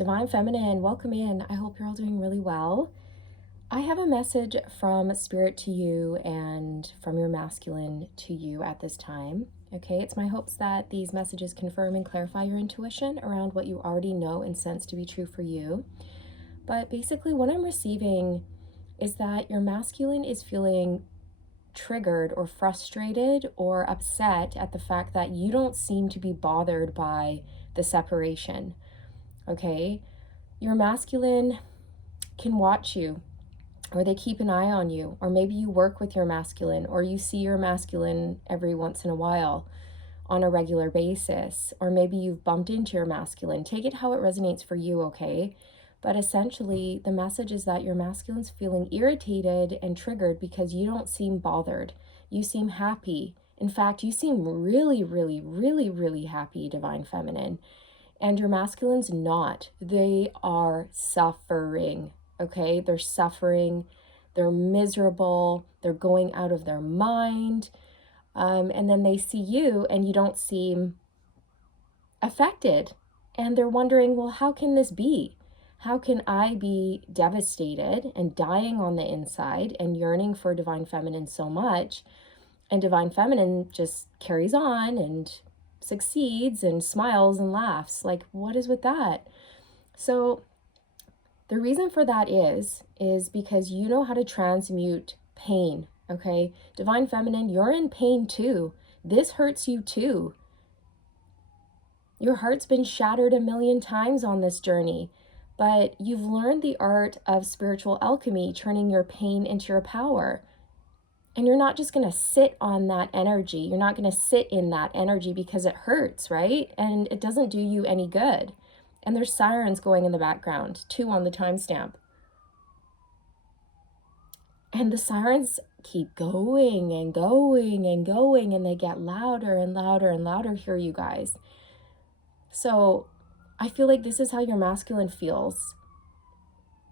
Divine Feminine, welcome in. I hope you're all doing really well. I have a message from Spirit to you and from your masculine to you at this time. Okay, it's my hopes that these messages confirm and clarify your intuition around what you already know and sense to be true for you. But basically, what I'm receiving is that your masculine is feeling triggered or frustrated or upset at the fact that you don't seem to be bothered by the separation. Okay, your masculine can watch you, or they keep an eye on you, or maybe you work with your masculine, or you see your masculine every once in a while on a regular basis, or maybe you've bumped into your masculine. Take it how it resonates for you, okay? But essentially, the message is that your masculine's feeling irritated and triggered because you don't seem bothered. You seem happy. In fact, you seem really, really, really, really happy, Divine Feminine. And your masculine's not. They are suffering, okay? They're suffering. They're miserable. They're going out of their mind. And then they see you and you don't seem affected. And they're wondering, well, how can this be? How can I be devastated and dying on the inside and yearning for Divine Feminine so much? And Divine Feminine just carries on and succeeds and smiles and laughs. Like, what is with that? So the reason for that is because you know how to transmute pain, okay? Divine Feminine, you're in pain too. This hurts you too. Your heart's been shattered a million times on this journey, but you've learned the art of spiritual alchemy, turning your pain into your power. And you're not just going to sit on that energy. You're not going to sit in that energy because it hurts, right? And it doesn't do you any good. And there's sirens going in the background, 2 on the timestamp. And the sirens keep going and going and going, and they get louder and louder and louder here, you guys. So I feel like this is how your masculine feels.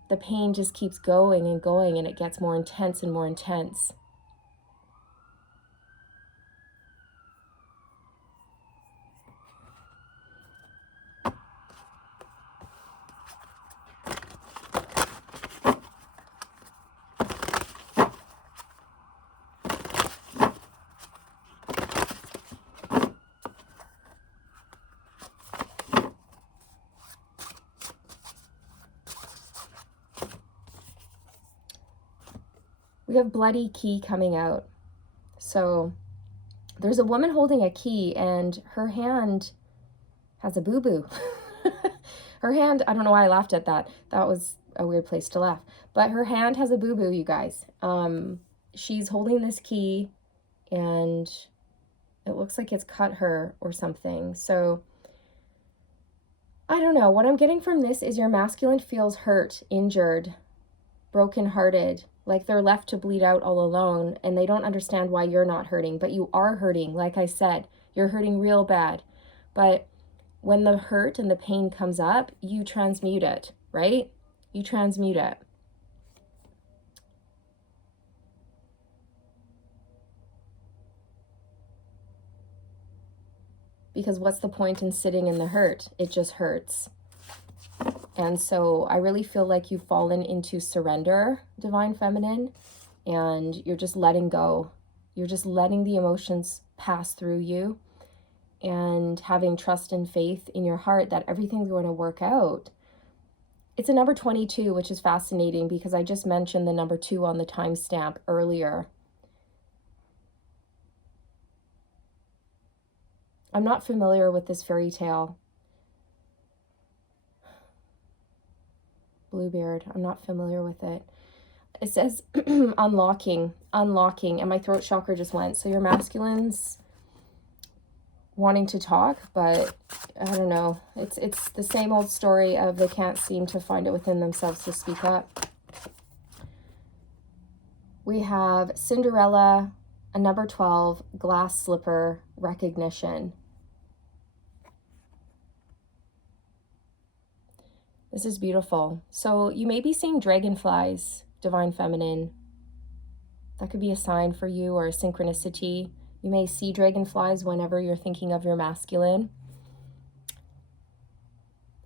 The pain just keeps going and going, and it gets more intense and more intense. We have bloody key coming out. So there's a woman holding a key and her hand has a boo-boo. Her hand, I don't know why I laughed at that. That was a weird place to laugh. But her hand has a boo-boo, you guys. She's holding this key and it looks like it's cut her or something. So I don't know. What I'm getting from this is your masculine feels hurt, injured, brokenhearted, like they're left to bleed out all alone, and they don't understand why you're not hurting, but you are hurting. Like I said, you're hurting real bad. But when the hurt and the pain comes up, you transmute it, right? You transmute it. Because what's the point in sitting in the hurt? It just hurts. And so I really feel like you've fallen into surrender, Divine Feminine, and you're just letting go. You're just letting the emotions pass through you and having trust and faith in your heart that everything's going to work out. It's a number 22, which is fascinating because I just mentioned the number 2 on the timestamp earlier. I'm not familiar with this fairy tale. Bluebeard, I'm not familiar with it. It says unlocking, and my throat chakra just went. So your masculine's wanting to talk, but I don't know. It's the same old story of they can't seem to find it within themselves to speak up. We have Cinderella, a number 12, glass slipper, recognition. This is beautiful. So you may be seeing dragonflies, Divine Feminine. That could be a sign for you or a synchronicity. You may see dragonflies whenever you're thinking of your masculine.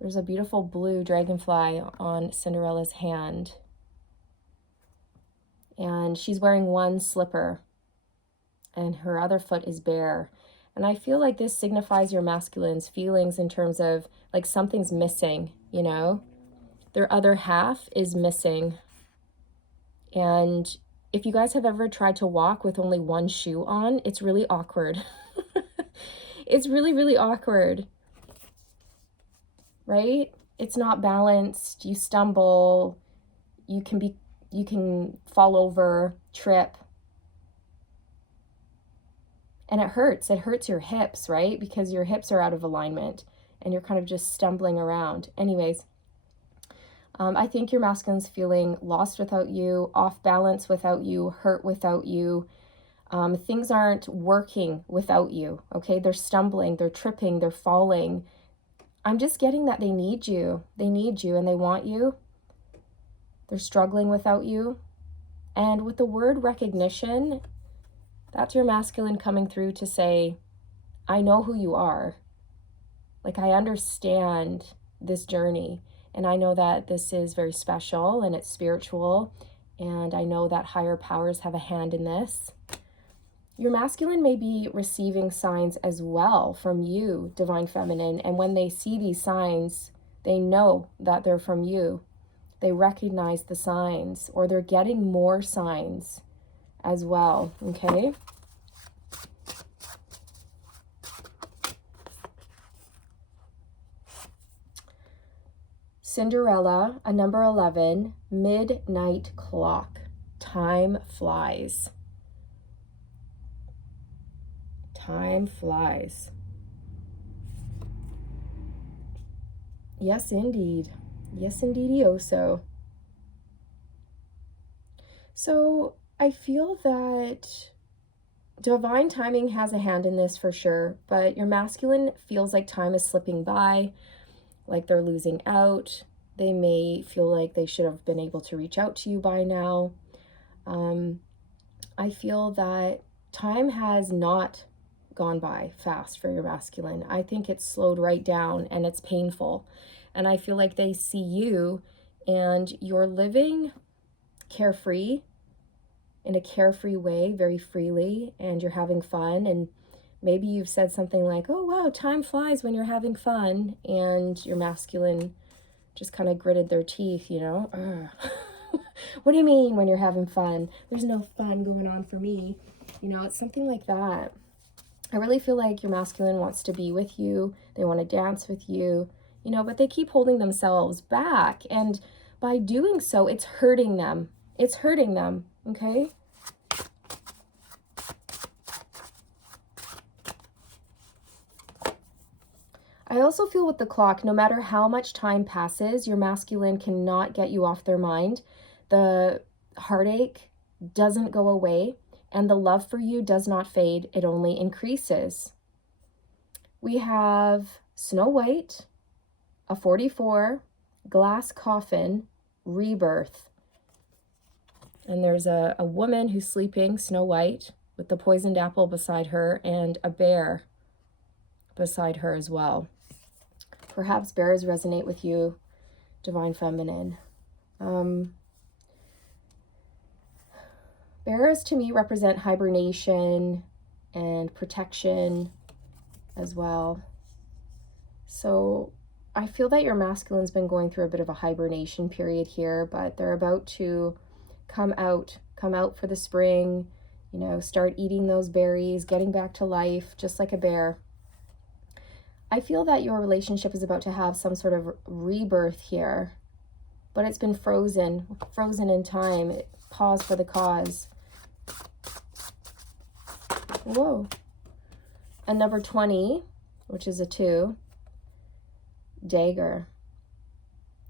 There's a beautiful blue dragonfly on Cinderella's hand. And she's wearing one slipper, and her other foot is bare. And I feel like this signifies your masculine's feelings in terms of like something's missing, you know? Their other half is missing. And if you guys have ever tried to walk with only one shoe on, it's really awkward. It's really, really awkward, right? It's not balanced. You stumble, you can fall over, trip. And it hurts. It hurts your hips, right? Because your hips are out of alignment and you're kind of just stumbling around. Anyways, I think your masculine's feeling lost without you, off balance without you, hurt without you. Things aren't working without you, okay? They're stumbling, they're tripping, they're falling. I'm just getting that they need you. They need you and they want you. They're struggling without you. And with the word recognition, that's your masculine coming through to say, I know who you are. Like, I understand this journey. And I know that this is very special and it's spiritual. And I know that higher powers have a hand in this. Your masculine may be receiving signs as well from you, Divine Feminine. And when they see these signs, they know that they're from you. They recognize the signs, or they're getting more signs as well, okay? Cinderella, a number 11, midnight clock. Time flies. Time flies. Yes, indeed. Yes, indeed, so. So I feel that divine timing has a hand in this for sure, but your masculine feels like time is slipping by, like they're losing out. They may feel like they should have been able to reach out to you by now. I feel that time has not gone by fast for your masculine. I think it's slowed right down and it's painful. And I feel like they see you and you're living carefree, in a carefree way, very freely, and you're having fun. And maybe you've said something like, oh, wow, time flies when you're having fun. And your masculine just kind of gritted their teeth, you know? What do you mean when you're having fun? There's no fun going on for me. You know, it's something like that. I really feel like your masculine wants to be with you. They want to dance with you, you know, but they keep holding themselves back. And by doing so, it's hurting them. It's hurting them, okay? I also feel with the clock, no matter how much time passes, your masculine cannot get you off their mind. The heartache doesn't go away, and the love for you does not fade. It only increases. We have Snow White, a 44, glass coffin, rebirth. And there's a woman who's sleeping, Snow White, with the poisoned apple beside her, and a bear beside her as well. Perhaps bears resonate with you, Divine Feminine. Bears to me represent hibernation and protection as well. So I feel that your masculine's been going through a bit of a hibernation period here, but they're about to come out for the spring, you know, start eating those berries, getting back to life, just like a bear. I feel that your relationship is about to have some sort of rebirth here, but it's been frozen in time. Pause for the cause. Whoa. And number 20, which is a 2, dagger.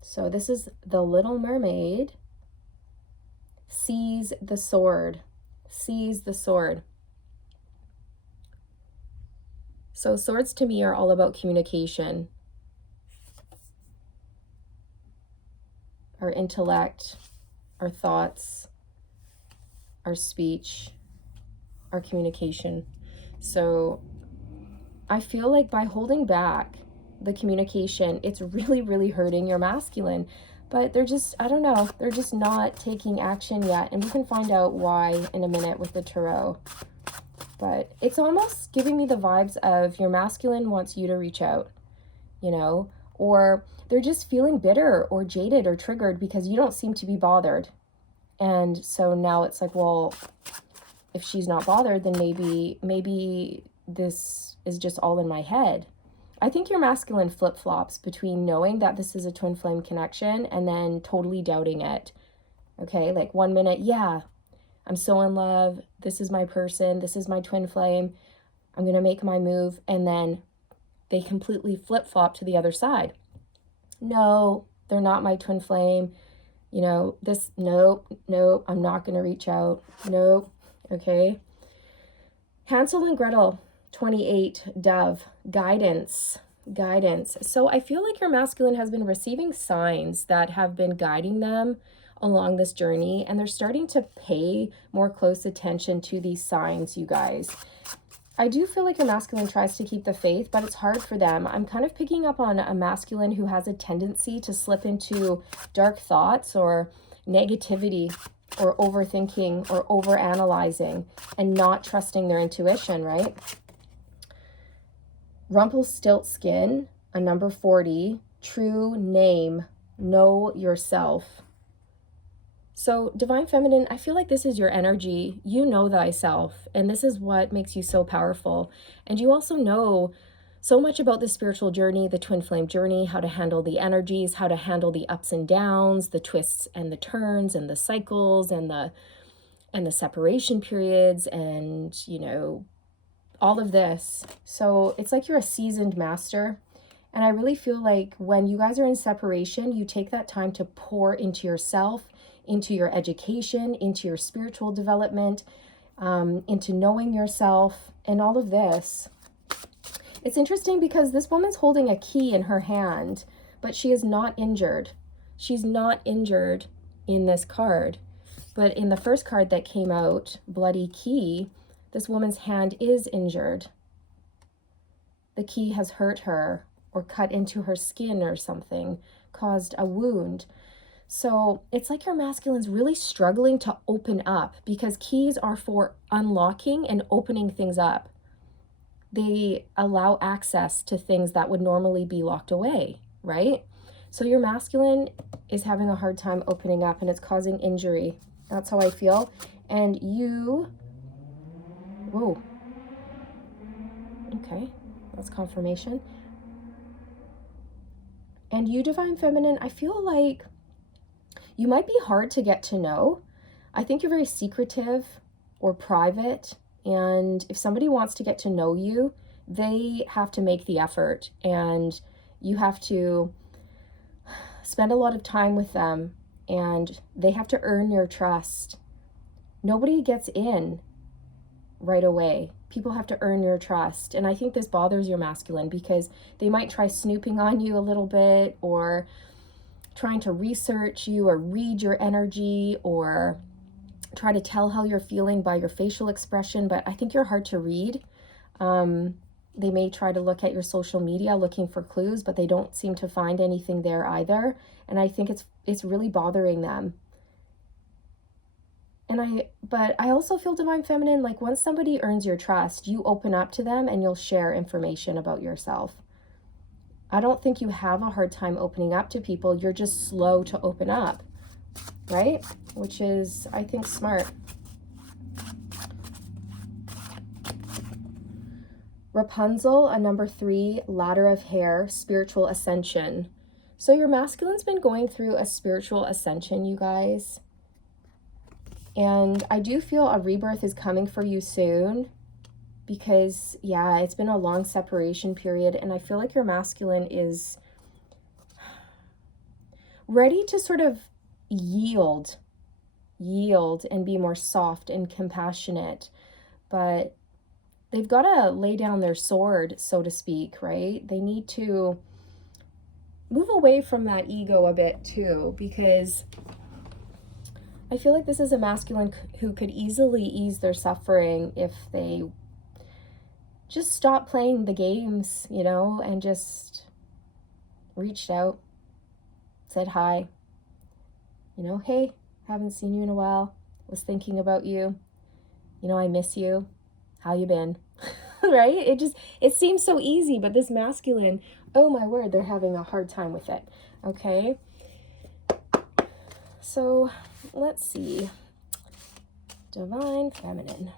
So this is the Little Mermaid. Seize the sword. Seize the sword. So swords to me are all about communication. Our intellect, our thoughts, our speech, our communication. So I feel like by holding back the communication. It's really, really hurting your masculine. But they're just, I don't know, they're just not taking action yet. And we can find out why in a minute with the tarot. But it's almost giving me the vibes of your masculine wants you to reach out, you know, or they're just feeling bitter or jaded or triggered because you don't seem to be bothered. And so now it's like, well, if she's not bothered, then maybe this is just all in my head. I think your masculine flip-flops between knowing that this is a twin flame connection and then totally doubting it. Okay, like 1 minute, yeah, I'm so in love. This is my person. This is my twin flame. I'm going to make my move. And then they completely flip-flop to the other side. No, they're not my twin flame. You know, this, nope, I'm not going to reach out. Nope. Okay. Hansel and Gretel, 28, Dove, guidance. So I feel like your masculine has been receiving signs that have been guiding them along this journey, and they're starting to pay more close attention to these signs, you guys. I do feel like your masculine tries to keep the faith, but it's hard for them. I'm kind of picking up on a masculine who has a tendency to slip into dark thoughts or negativity or overthinking or overanalyzing and not trusting their intuition, right? Rumpelstiltskin, a number 40, true name, know yourself. So Divine Feminine, I feel like this is your energy. You know thyself, and this is what makes you so powerful. And you also know so much about the spiritual journey, the twin flame journey, how to handle the energies, how to handle the ups and downs, the twists and the turns and the cycles and the separation periods and, you know, all of this. So it's like you're a seasoned master. And I really feel like when you guys are in separation, you take that time to pour into yourself, into your education, into your spiritual development, into knowing yourself and all of this. It's interesting because this woman's holding a key in her hand, but she is not injured. She's not injured in this card. But in the first card that came out, Bloody Key, this woman's hand is injured. The key has hurt her or cut into her skin or something, caused a wound. So it's like your masculine's really struggling to open up because keys are for unlocking and opening things up. They allow access to things that would normally be locked away, right? So your masculine is having a hard time opening up and it's causing injury. That's how I feel. And you, whoa, okay, that's confirmation. And you, Divine Feminine, I feel like you might be hard to get to know. I think you're very secretive or private. And if somebody wants to get to know you, they have to make the effort. And you have to spend a lot of time with them. And they have to earn your trust. Nobody gets in right away. People have to earn your trust. And I think this bothers your masculine because they might try snooping on you a little bit or trying to research you or read your energy or try to tell how you're feeling by your facial expression, but I think you're hard to read. They may try to look at your social media looking for clues, but they don't seem to find anything there either. And I think it's really bothering them. But I also feel, Divine Feminine, like once somebody earns your trust, you open up to them and you'll share information about yourself. I don't think you have a hard time opening up to people. You're just slow to open up, right? Which is, I think, smart. Rapunzel, a number 3, ladder of hair, spiritual ascension. So your masculine's been going through a spiritual ascension, you guys. And I do feel a rebirth is coming for you soon. Because, yeah, it's been a long separation period, and I feel like your masculine is ready to sort of yield and be more soft and compassionate. But they've got to lay down their sword, so to speak, right? They need to move away from that ego a bit too, because I feel like this is a masculine who could easily ease their suffering if they just stop playing the games, you know, and just reached out, said hi, you know, hey, haven't seen you in a while, was thinking about you, you know, I miss you, how you been? Right? It seems so easy, but this masculine, oh my word, they're having a hard time with it. Okay? So let's see. Divine Feminine.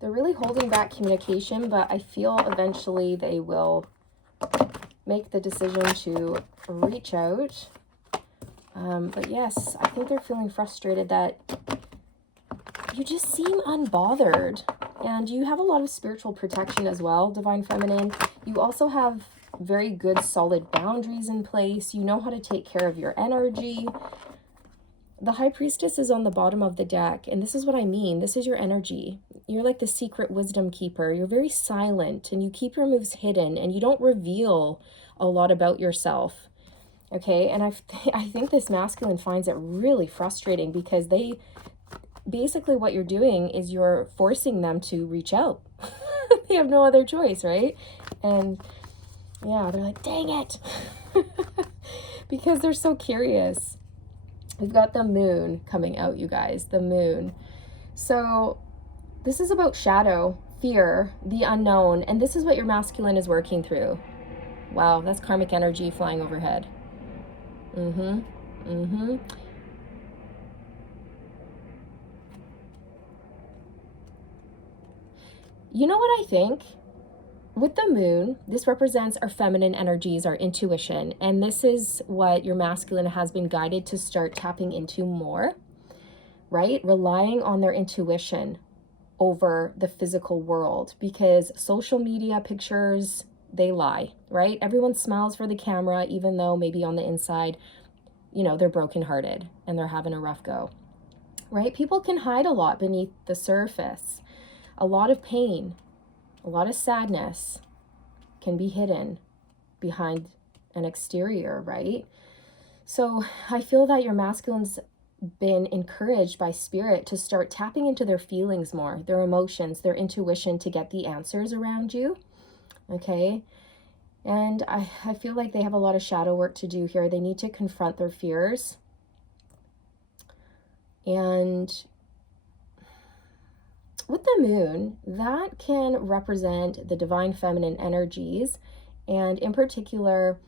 They're really holding back communication, but I feel eventually they will make the decision to reach out. But yes, I think they're feeling frustrated that you just seem unbothered. And you have a lot of spiritual protection as well, Divine Feminine. You also have very good, solid boundaries in place. You know how to take care of your energy. The High Priestess is on the bottom of the deck, and this is what I mean. This is your energy. You're like the secret wisdom keeper. You're very silent, and you keep your moves hidden, and you don't reveal a lot about yourself. Okay, and I think this masculine finds it really frustrating because basically what you're doing is you're forcing them to reach out. They have no other choice, right? And yeah, they're like, dang it. Because they're so curious. We've got the moon coming out, you guys, the moon. So this is about shadow, fear, the unknown, and this is what your masculine is working through. Wow, that's karmic energy flying overhead. You know what I think? With the moon, this represents our feminine energies, our intuition, and this is what your masculine has been guided to start tapping into more, right? Relying on their intuition over the physical world, because social media pictures, they lie, right? Everyone smiles for the camera, even though maybe on the inside, you know, they're brokenhearted and they're having a rough go, right? People can hide a lot beneath the surface. A lot of pain, a lot of sadness can be hidden behind an exterior, right? So I feel that your masculine's been encouraged by spirit to start tapping into their feelings more, their emotions, their intuition to get the answers around you. Okay. And I feel like they have a lot of shadow work to do here. They need to confront their fears. And with the moon, that can represent the divine feminine energies, and in particular,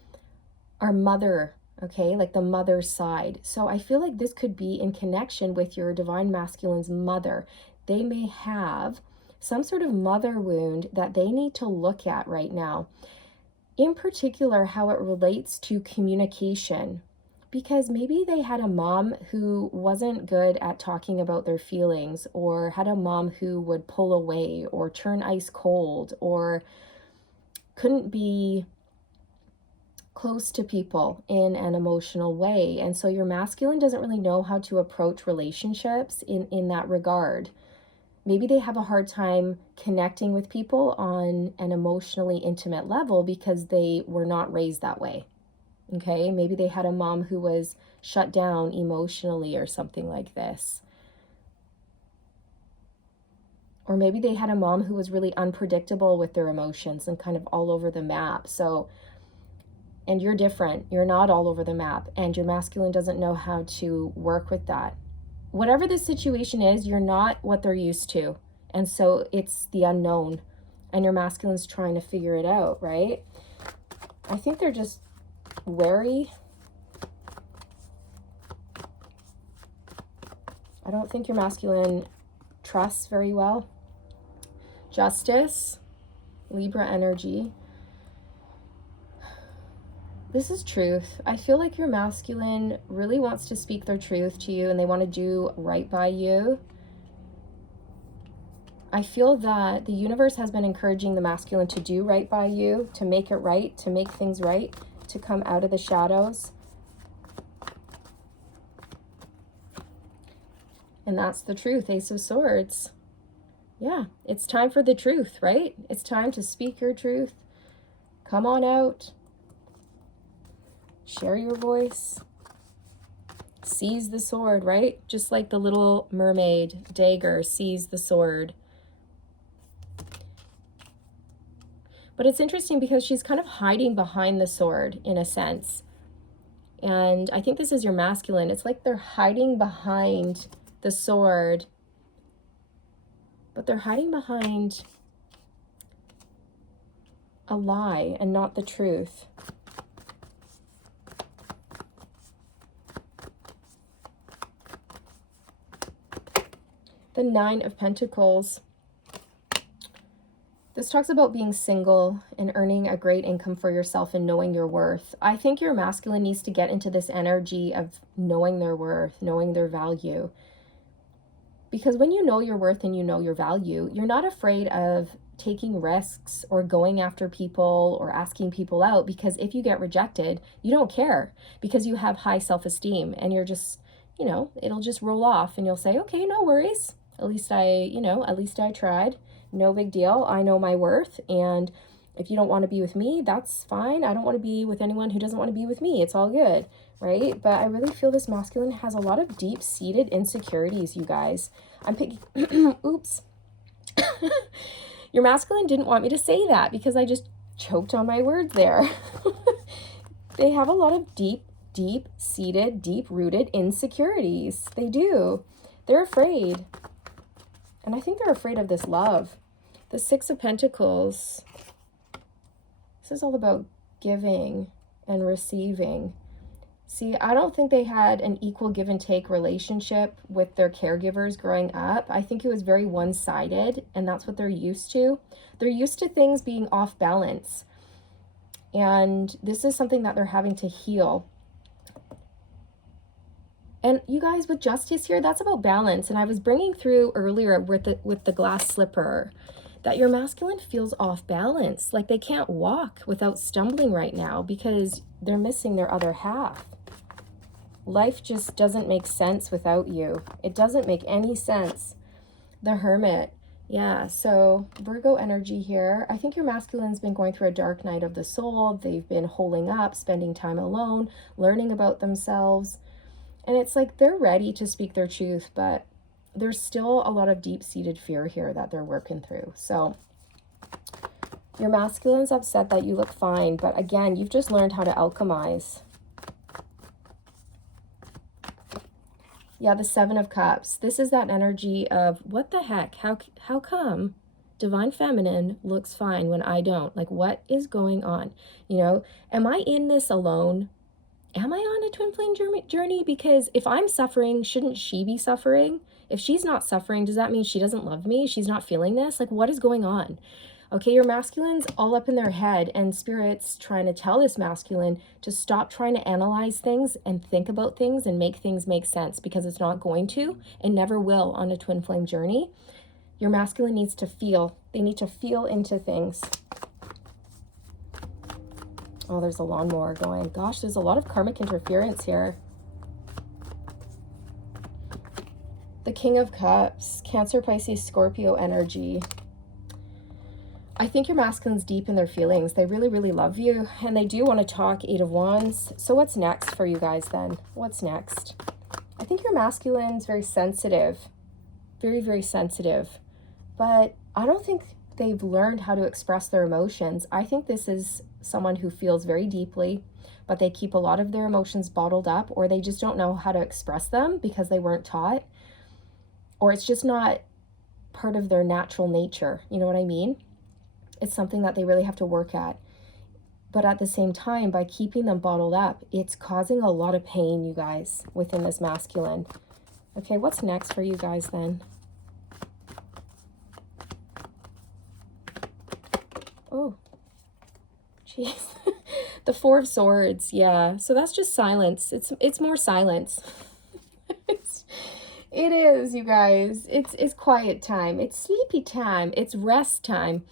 our mother, okay, like the mother side. So I feel like this could be in connection with your divine masculine's mother. They may have some sort of mother wound that they need to look at right now. In particular, how it relates to communication, because maybe they had a mom who wasn't good at talking about their feelings, or had a mom who would pull away or turn ice cold, or couldn't be close to people in an emotional way. And so your masculine doesn't really know how to approach relationships in that regard. Maybe they have a hard time connecting with people on an emotionally intimate level because they were not raised that way. Okay, maybe they had a mom who was shut down emotionally or something like this. Or maybe they had a mom who was really unpredictable with their emotions and kind of all over the map. So, and you're different. You're not all over the map, and your masculine doesn't know how to work with that. Whatever the situation is, you're not what they're used to. And so it's the unknown, and your masculine's trying to figure it out, right? I think they're just wary. I don't think your masculine trusts very well. Justice, Libra energy. This is truth. I feel like your masculine really wants to speak their truth to you, and they want to do right by you. I feel that the universe has been encouraging the masculine to do right by you, to make it right, to make things right, to come out of the shadows. And that's the truth, Ace of Swords. Yeah, it's time for the truth, right? It's time to speak your truth. Come on out. Share your voice. Seize the sword, right? Just like the little mermaid, dagger, seize the sword. But it's interesting because she's kind of hiding behind the sword in a sense. And I think this is your masculine. It's like they're hiding behind the sword, but they're hiding behind a lie and not the truth. The Nine of Pentacles. This talks about being single and earning a great income for yourself and knowing your worth. I think your masculine needs to get into this energy of knowing their worth, knowing their value. Because when you know your worth and you know your value, you're not afraid of taking risks or going after people or asking people out, because if you get rejected, you don't care because you have high self-esteem and you're just, you know, it'll just roll off and you'll say, okay, no worries. At least I tried. No big deal. I know my worth. And if you don't want to be with me, that's fine. I don't want to be with anyone who doesn't want to be with me. It's all good, right? But I really feel this masculine has a lot of deep-seated insecurities, you guys. I'm picking, oops. Your masculine didn't want me to say that because I just choked on my words there. They have a lot of deep-seated, deep-rooted insecurities. They do. They're afraid. And I think they're afraid of this love. The Six of Pentacles. This is all about giving and receiving. See, I don't think they had an equal give and take relationship with their caregivers growing up. I think it was very one-sided, and that's what they're used to. They're used to things being off balance. And this is something that they're having to heal. And you guys, with justice here, that's about balance. And I was bringing through earlier with the glass slipper that your masculine feels off balance. Like they can't walk without stumbling right now because they're missing their other half. Life just doesn't make sense without you. It doesn't make any sense. The Hermit. Yeah, so Virgo energy here. I think your masculine's been going through a dark night of the soul. They've been holding up, spending time alone, learning about themselves. And it's like they're ready to speak their truth, but there's still a lot of deep-seated fear here that they're working through. So your masculine's upset that you look fine, but again, you've just learned how to alchemize. Yeah, the Seven of Cups. This is that energy of, what the heck? How come Divine Feminine looks fine when I don't? Like, what is going on? You know, am I in this alone? Am I on a twin flame journey? Because if I'm suffering, shouldn't she be suffering? If she's not suffering, does that mean she doesn't love me? She's not feeling this? Like, what is going on? Okay, your masculine's all up in their head, and Spirit's trying to tell this masculine to stop trying to analyze things and think about things and make things make sense, because it's not going to and never will on a twin flame journey. Your masculine needs to feel. They need to feel into things. Oh, there's a lawnmower going. Gosh, there's a lot of karmic interference here. The King of Cups, Cancer, Pisces, Scorpio energy. I think your masculine's deep in their feelings. They really, really love you, and they do want to talk. Eight of Wands. So what's next for you guys then? What's next? I think your masculine's very sensitive. Very, very sensitive. But I don't think they've learned how to express their emotions. I think this is someone who feels very deeply, but they keep a lot of their emotions bottled up, or they just don't know how to express them because they weren't taught, or it's just not part of their natural nature. You know what I mean? It's something that they really have to work at. But at the same time, by keeping them bottled up, it's causing a lot of pain, you guys, within this masculine. Okay, what's next for you guys then? Oh, jeez. The Four of Swords. Yeah, so that's just silence. It's more silence. It is, you guys. It's quiet time. It's sleepy time. It's rest time.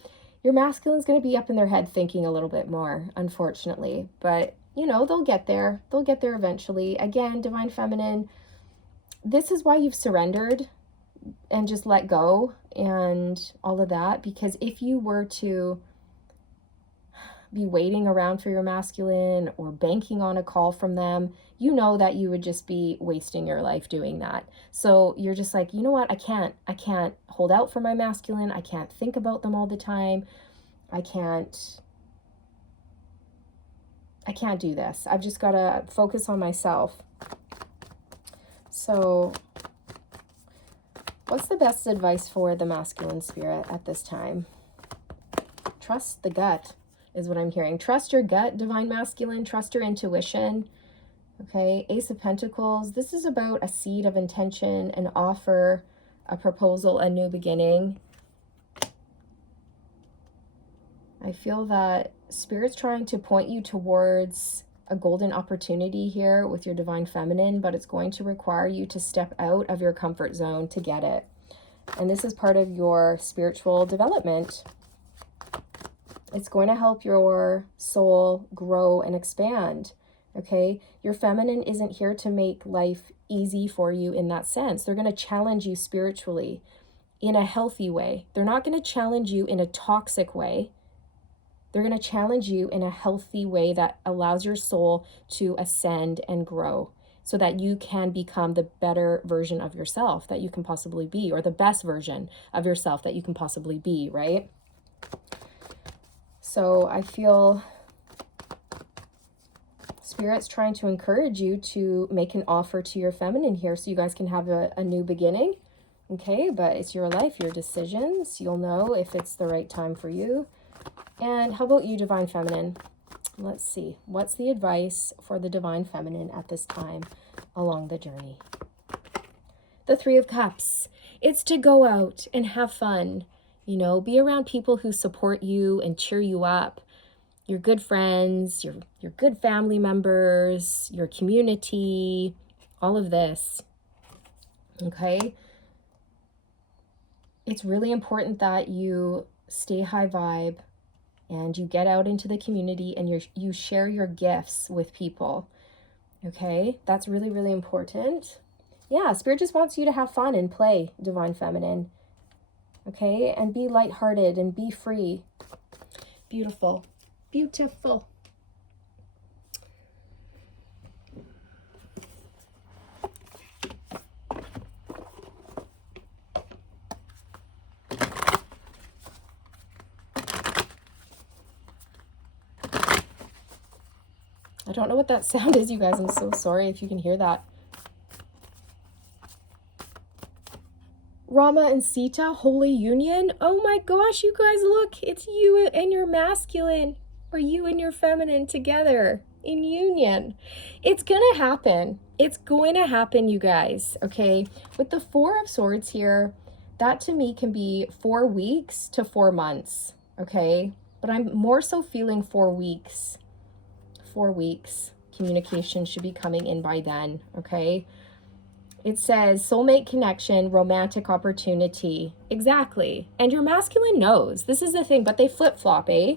Your masculine's going to be up in their head thinking a little bit more, unfortunately. But, you know, they'll get there. They'll get there eventually. Again, Divine Feminine, this is why you've surrendered and just let go and all of that. Because if you were to be waiting around for your masculine or banking on a call from them, you know that you would just be wasting your life doing that. So you're just like, you know what? I can't hold out for my masculine. I can't think about them all the time. I can't do this. I've just got to focus on myself. So what's the best advice for the masculine spirit at this time? Trust the gut is what I'm hearing. Trust your gut, divine masculine. Trust your intuition. Okay, Ace of Pentacles. This is about a seed of intention, an offer, a proposal, a new beginning. I feel that Spirit's trying to point you towards a golden opportunity here with your divine feminine, but it's going to require you to step out of your comfort zone to get it. And this is part of your spiritual development. It's going to help your soul grow and expand. Okay, your feminine isn't here to make life easy for you in that sense. They're going to challenge you spiritually in a healthy way. They're not going to challenge you in a toxic way. They're going to challenge you in a healthy way that allows your soul to ascend and grow so that you can become the better version of yourself that you can possibly be, or the best version of yourself that you can possibly be, right? So I feel Spirit's trying to encourage you to make an offer to your feminine here so you guys can have a new beginning. Okay, but it's your life, your decisions. You'll know if it's the right time for you. And how about you, divine feminine? Let's see. What's the advice for the divine feminine at this time along the journey? The Three of Cups. It's to go out and have fun. You know, be around people who support you and cheer you up. Your good friends, your good family members, your community, all of this. Okay? It's really important that you stay high vibe and you get out into the community and you share your gifts with people. Okay? That's really, really important. Yeah, Spirit just wants you to have fun and play, divine feminine. Okay? And be lighthearted and be free. Beautiful. Beautiful. I don't know what that sound is, you guys. I'm so sorry if you can hear that. Rama and Sita, holy union. Oh my gosh, you guys, look. It's you and your masculine, or you and your feminine together in union. It's going to happen. It's going to happen, you guys, okay? With the Four of Swords here, that to me can be 4 weeks to 4 months, okay? But I'm more so feeling 4 weeks. 4 weeks. Communication should be coming in by then, okay? It says soulmate connection, romantic opportunity. Exactly. And your masculine knows. This is the thing, but they flip-flop, eh?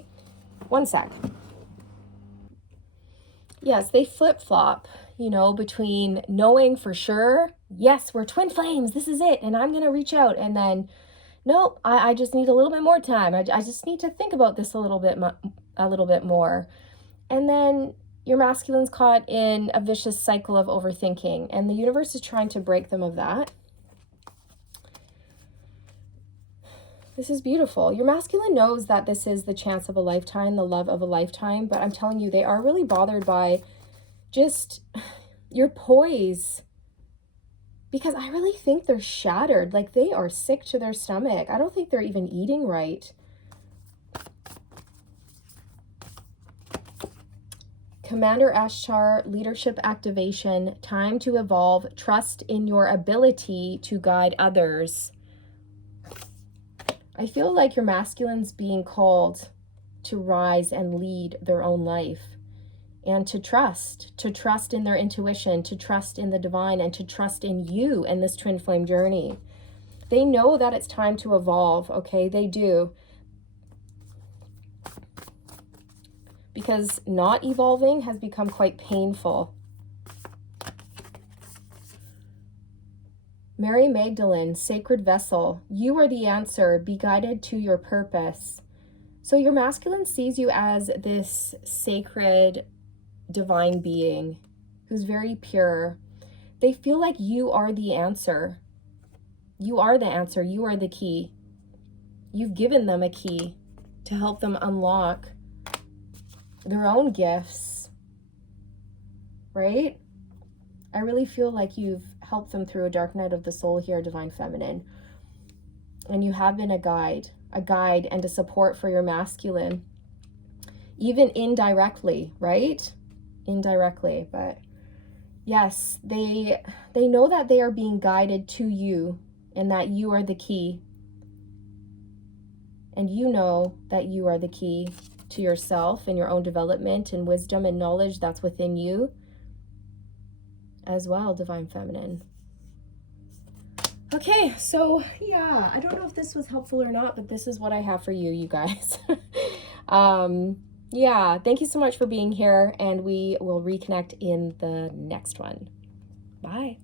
One sec. Yes, they flip-flop, you know, between knowing for sure, yes, we're twin flames, this is it, and I'm going to reach out, and then, nope, I just need a little bit more time. I just need to think about this a little bit more. And then your masculine's caught in a vicious cycle of overthinking, and the universe is trying to break them of that. This is beautiful. Your masculine knows that this is the chance of a lifetime, the love of a lifetime, but I'm telling you, they are really bothered by just your poise, because I really think they're shattered. Like, they are sick to their stomach. I don't think they're even eating right. Commander Ashtar, leadership activation, time to evolve, trust in your ability to guide others. I feel like your masculine's being called to rise and lead their own life, and to trust in their intuition, to trust in the divine, and to trust in you and this twin flame journey. They know that it's time to evolve, okay? They do. Because not evolving has become quite painful. Mary Magdalene, sacred vessel, you are the answer. Be guided to your purpose. So your masculine sees you as this sacred, divine being who's very pure. They feel like you are the answer. You are the answer. You are the key. You've given them a key. to help them unlock their own gifts, right? I really feel like you've helped them through a dark night of the soul here, Divine Feminine. And you have been a guide and a support for your masculine, even indirectly, right? Indirectly, but yes, they know that they are being guided to you and that you are the key. And you know that you are the key to yourself and your own development and wisdom and knowledge that's within you as well, Divine Feminine. Okay, so yeah, I don't know if this was helpful or not, but this is what I have for you, you guys. Yeah, thank you so much for being here, and we will reconnect in the next one. Bye.